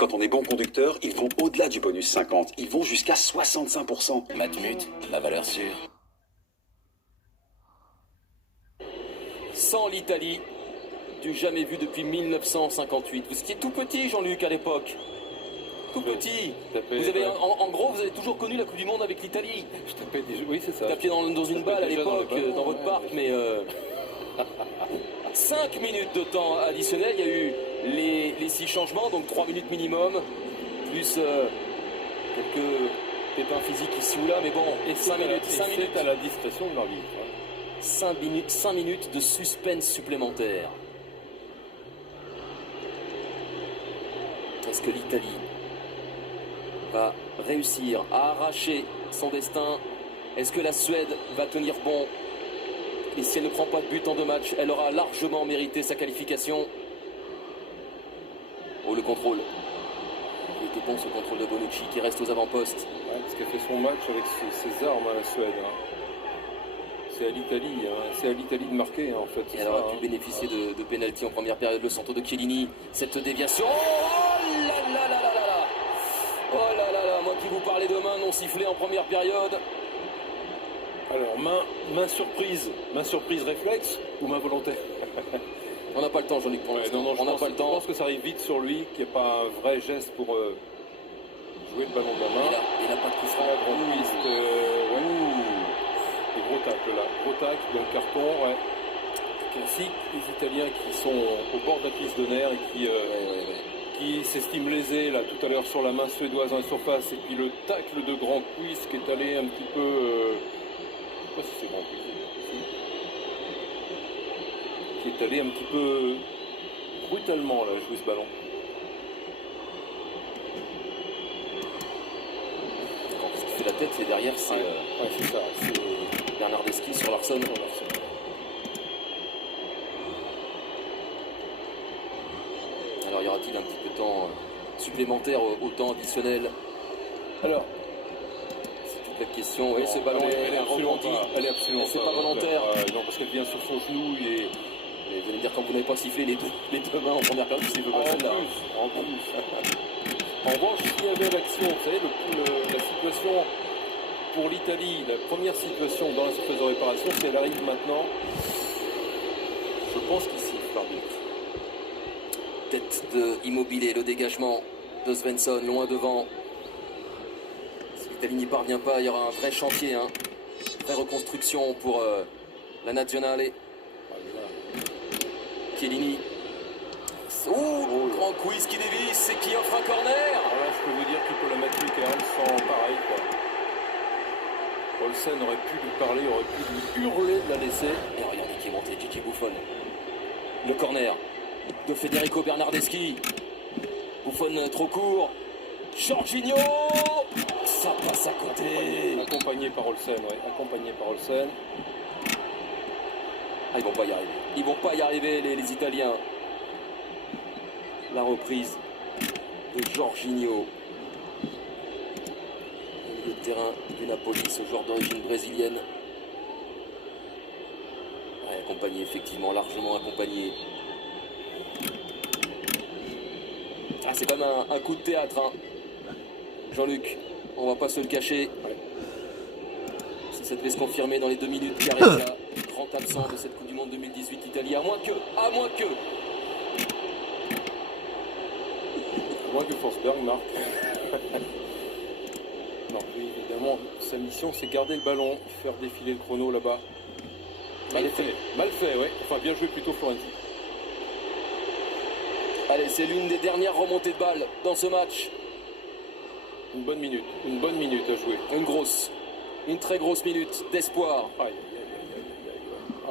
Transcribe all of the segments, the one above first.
Quand on est bon conducteur, ils vont au-delà du bonus 50. Ils vont jusqu'à 65%. Matmut, ma valeur sûre. Sans l'Italie, du jamais vu depuis 1958. Vous étiez tout petit, Jean-Luc, à l'époque. Tout petit. Vous avez, en gros, vous avez toujours connu la Coupe du Monde avec l'Italie. Je tapais des jeux. Oui, c'est ça. Vous tapiez dans une balle à l'époque, dans votre parc, mais 5 minutes de temps additionnel. Il y a eu les 6 changements, donc 3 minutes minimum, plus quelques pépins physiques ici ou là, mais bon, et 5 minutes. 5 minutes à la discrétion de l'arbitre. 5 minutes de suspense supplémentaire. Est-ce que l'Italie va réussir à arracher son destin? Est-ce que la Suède va tenir bon? Et si elle ne prend pas de but en 2 matchs, elle aura largement mérité sa qualification. Oh, le contrôle. Il était bon, ce contrôle de Bonucci qui reste aux avant-postes. Ouais, parce qu'elle fait son match avec ses armes à la Suède. C'est à l'Italie, c'est à l'Italie de marquer en fait. Et elle aura pu bénéficier de pénalty en première période. Le centre de Chiellini, cette déviation. Oh là là là là là là. Oh là là là, moi qui vous parlais de main non sifflée en première période. Alors main surprise réflexe ou main volontaire? On n'a pas le temps, Jean-Luc, pour l'instant. On n'a pas le temps. Je pense que ça arrive vite sur lui, qu'il n'y ait pas un vrai geste pour jouer le ballon de la main. Il n'a pas de coup franc. Grande piste, des gros tacles là. Gros tacle, donc carton, ouais. Classique, les Italiens qui sont au bord de la crise de nerfs et qui s'estiment lésés là tout à l'heure sur la main suédoise en surface. Et puis le tacle de Grand Cuisse qui est allé un petit peu... je sais pas si c'est Grand Cuisse. Qui est allé un petit peu brutalement là, jouer ce ballon. Ce qui fait la tête, c'est derrière, c'est c'est ça. C'est Bernardeschi sur Larsson. Alors y aura-t-il un petit peu de temps supplémentaire au temps additionnel? Alors, c'est toute la question. Oui, ce ballon elle est absolument pas volontaire. Non, parce qu'elle vient sur son genou et... Vous allez me dire, quand vous n'avez pas sifflé les deux mains en première période, c'est pas celle-là. En plus. En revanche, s'il y avait l'action, vous savez, la situation pour l'Italie, la première situation dans la surface de réparation, si elle arrive maintenant, je pense qu'il siffle l'arbitre. Tête de Immobilier, le dégagement de Svensson, loin devant. Si l'Italie n'y parvient pas, il y aura un vrai chantier, vraie reconstruction pour la Nazionale. Chiellini. Grand quiz qui dévisse et qui offre un corner. Alors là, je peux vous dire qu'il peut la mettre lui quand même sans pareil, quoi. Olsen aurait pu lui parler, aurait pu lui hurler de la laisser. Et regardez qui est monté, Gigi Buffon. Le corner de Federico Bernardeschi. Buffon trop court. Jorginho. Ça passe à côté. Accompagné par Olsen, accompagné par Olsen. Ah, ils vont pas y arriver. Ils vont pas y arriver, les Italiens. La reprise de Jorginho. Au milieu de terrain du Napoli, ce joueur d'origine brésilienne. Ouais, accompagné, effectivement, largement accompagné. Ah, c'est quand même un coup de théâtre, Jean-Luc, on va pas se le cacher. Si ça devait se confirmer dans les 2 minutes qui arrivent là, grand absent de cette Coupe du Monde 2018, l'Italie, à moins que Forsberg marque. Non, lui, évidemment, sa mission, c'est garder le ballon, faire défiler le chrono là-bas. Mal fait, ouais. Enfin, bien joué plutôt Florenzi. Allez, c'est l'une des dernières remontées de balles dans ce match. Une bonne minute à jouer. Une très grosse minute d'espoir.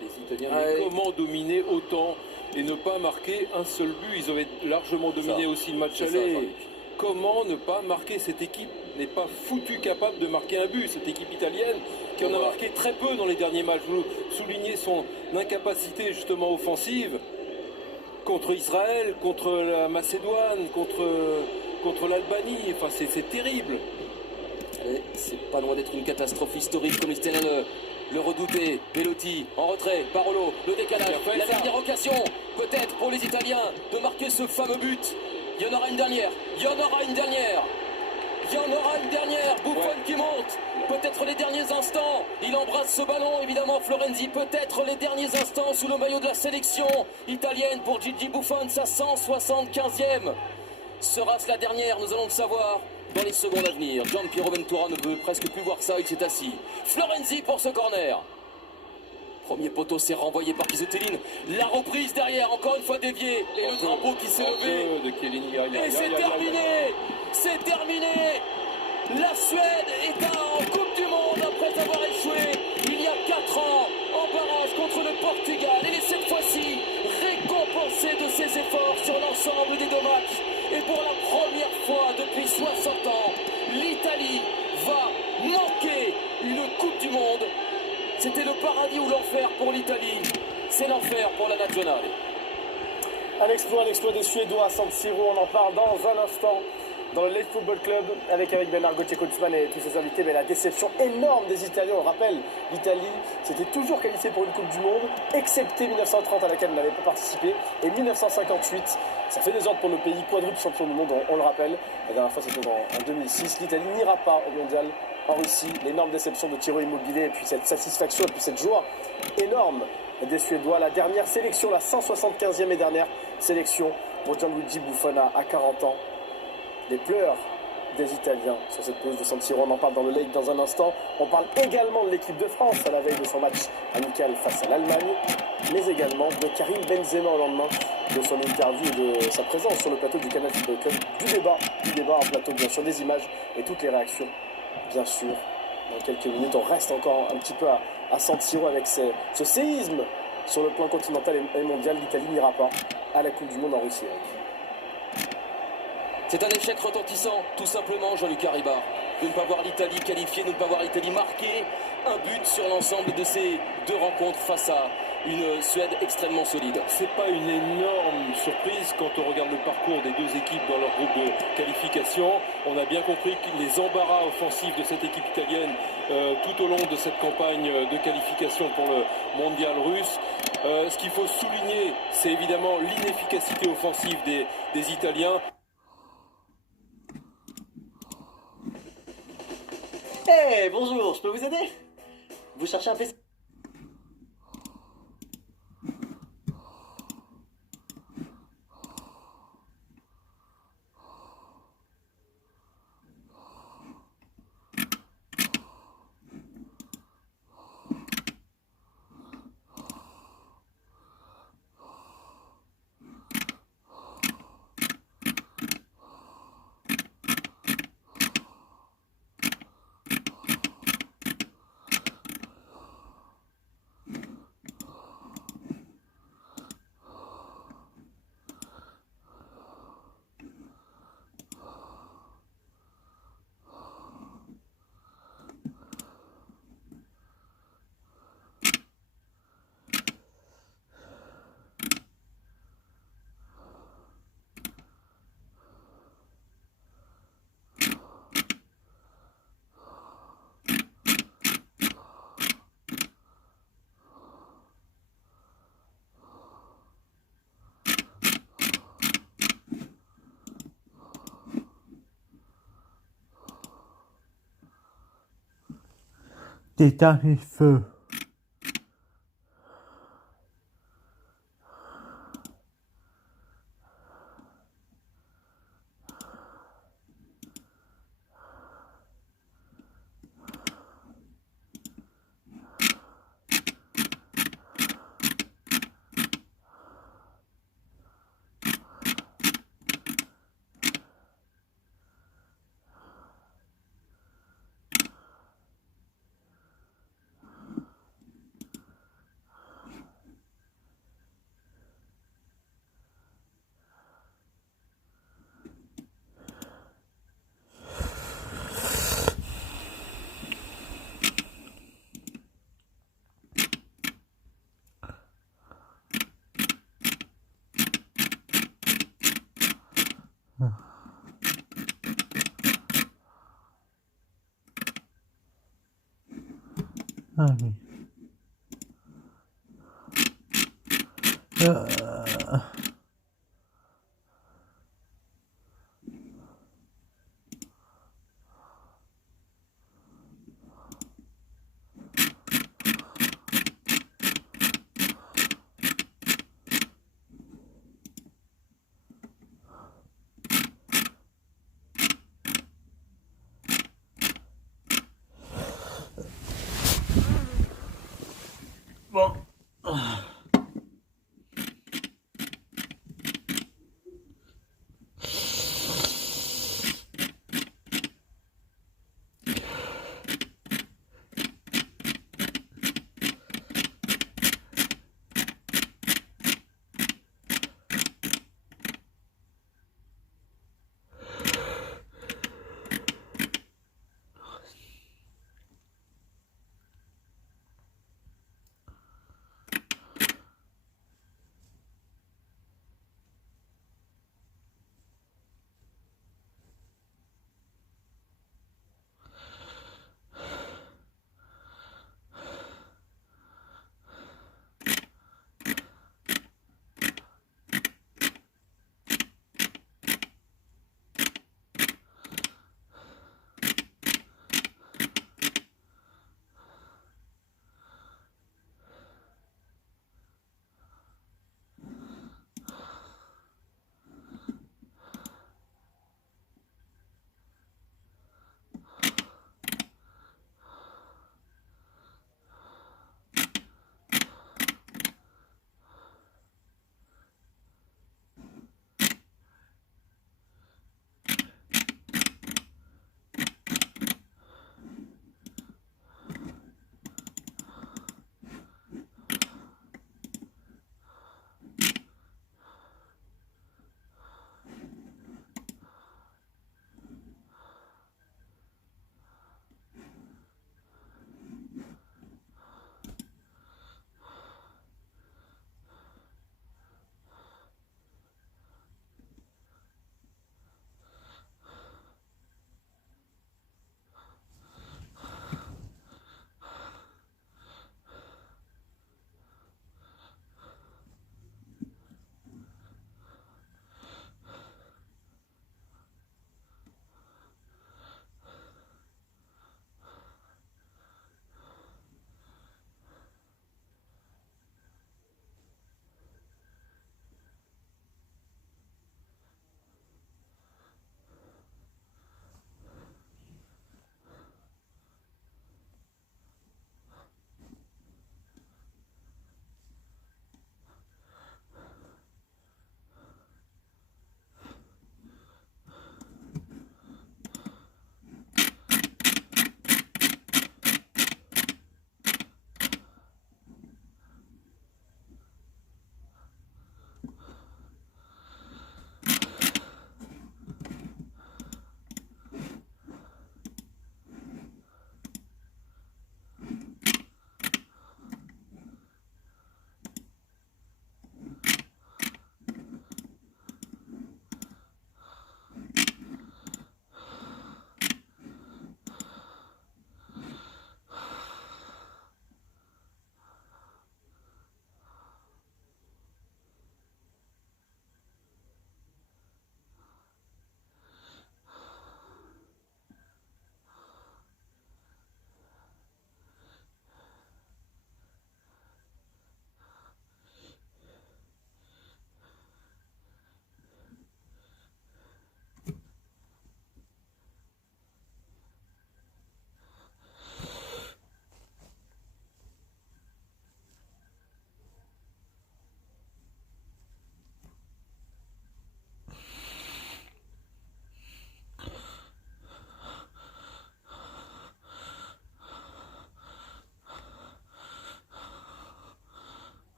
Les Italiens, comment dominer autant et ne pas marquer un seul but? Ils avaient largement dominé aussi le match aller. Comment ne pas marquer? Cette équipe n'est pas foutue capable de marquer un but. Cette équipe italienne qui en a marqué très peu dans les derniers matchs. Vous soulignez son incapacité justement offensive contre Israël, contre la Macédoine, contre l'Albanie. Enfin, c'est terrible. C'est pas loin d'être une catastrophe historique comme il le redouté. Belotti en retrait, Parolo, le décalage, la dernière occasion peut-être pour les Italiens de marquer ce fameux but. Il y en aura une dernière. Il y en aura une dernière. Il y en aura une dernière. Buffon qui monte. Peut-être les derniers instants. Il embrasse ce ballon, évidemment, Florenzi. Peut-être les derniers instants sous le maillot de la sélection italienne pour Gigi Buffon, sa 175e. Sera-ce la dernière? Nous allons le savoir dans les secondes à venir. Gian Piero Ventura ne veut presque plus voir ça, il s'est assis. Florenzi pour ce corner. Premier poteau, c'est renvoyé par Pisetteline. La reprise derrière, encore une fois déviée. Et le drapeau qui s'est levé. Et c'est terminé. C'est terminé. La Suède est en Coupe du Monde après avoir échoué il y a 4 ans en barrage contre le Portugal. Elle est cette fois-ci récompensée de ses efforts sur l'ensemble des 2 matchs. Et pour la première fois depuis 60 ans, l'Italie va manquer une Coupe du Monde. C'était le paradis ou l'enfer pour l'Italie. C'est l'enfer pour la Nazionale. Un exploit des Suédois à San Siro. On en parle dans un instant dans le Lake Football Club avec Eric Bernard, Gauthier Kutzmann et tous ses invités. Mais la déception énorme des Italiens, on rappelle, l'Italie s'était toujours qualifiée pour une Coupe du Monde, excepté 1930 à laquelle elle n'avait pas participé, et 1958. Ça fait des ordres pour le pays, quadruple champion du monde, on le rappelle. La dernière fois c'était en 2006. L'Italie n'ira pas au mondial en Russie. L'énorme déception de Ciro Immobile et puis cette satisfaction et puis cette joie énorme des Suédois. La dernière sélection, la 175e et dernière sélection pour Gianluigi Buffon à 40 ans. Les pleurs des Italiens sur cette pelouse de San Siro. On en parle dans le Lake dans un instant. On parle également de l'équipe de France à la veille de son match amical face à l'Allemagne, mais également de Karim Benzema au lendemain de son interview et de sa présence sur le plateau du Canal Football Club, du débat en plateau, bien sûr, des images et toutes les réactions, bien sûr. Dans quelques minutes, on reste encore un petit peu à San Siro avec ce séisme sur le plan continental et mondial. L'Italie n'ira pas à la Coupe du Monde en Russie. C'est un échec retentissant, tout simplement, Jean-Luc Hariba, de ne pas voir l'Italie qualifiée, de ne pas voir l'Italie marquer un but sur l'ensemble de ces 2 rencontres face à une Suède extrêmement solide. C'est pas une énorme surprise quand on regarde le parcours des 2 équipes dans leur groupe de qualification. On a bien compris que les embarras offensifs de cette équipe italienne tout au long de cette campagne de qualification pour le mondial russe. Ce qu'il faut souligner, c'est évidemment l'inefficacité offensive des Italiens. Hey, bonjour, je peux vous aider? Vous cherchez un PC? T'éteins les feux. Ah oui. Bon.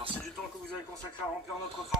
Alors c'est du temps que vous avez consacré à remplir notre forme.